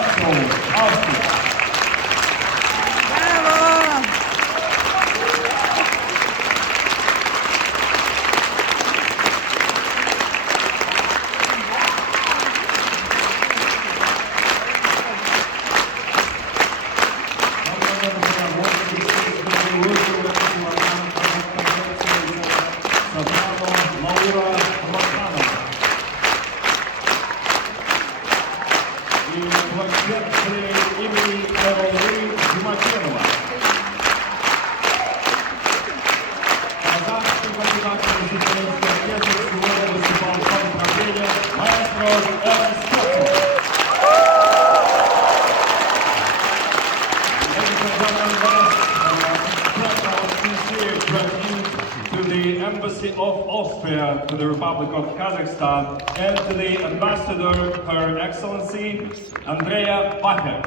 Dachau, Austria. И площадки имени Эвелины Зимакенова. Казахский кандидат в президентский оркестр сегодня выступал в ходе правления маэстро Эрнст Кёцел. Ladies and gentlemen, let us express our sincere gratitude to the Embassy of Austria, to the Republic of Kazakhstan, and to the Ambassador, Her Excellency Andrea Bacher.